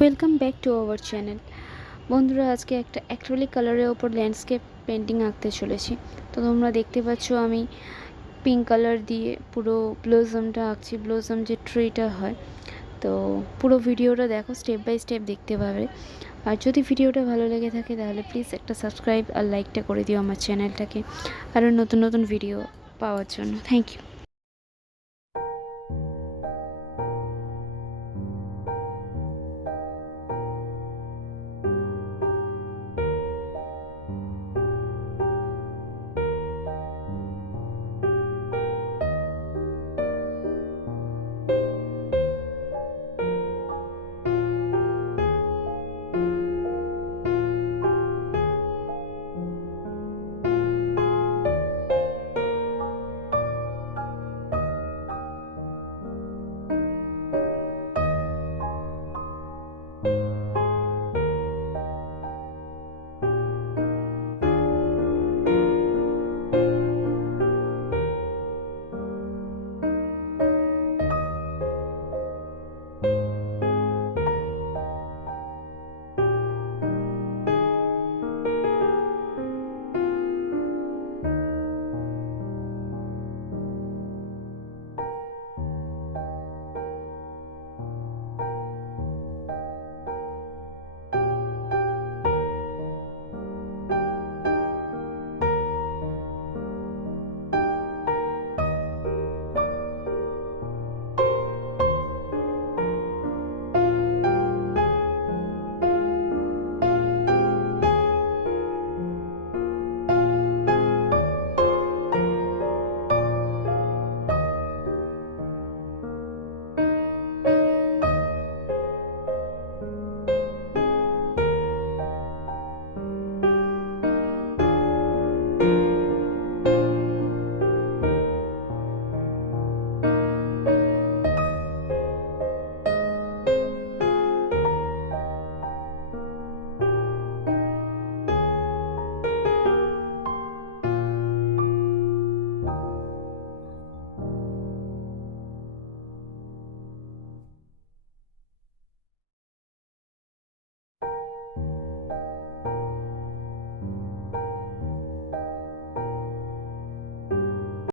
Welcome back to our channel. বন্ধুরা, আজকে একটা অ্যাক্রিলিক কালারের ওপর ল্যান্ডস্কেপ পেন্টিং আঁকতে চলেছি। তো তোমরা দেখতে পাচ্ছ আমি পিঙ্ক কালার দিয়ে পুরো ব্লজমটা আঁকছি, ব্লজম যে ট্রিটা হয়। তো পুরো ভিডিওটা দেখো, স্টেপ বাই স্টেপ দেখতে পাবে। আর যদি ভিডিওটা ভালো লেগে থাকে তাহলে প্লিজ একটা সাবস্ক্রাইব আর লাইকটা করে দিও আমার চ্যানেলটাকে, আরও নতুন নতুন ভিডিও পাওয়ার জন্য। Thank you.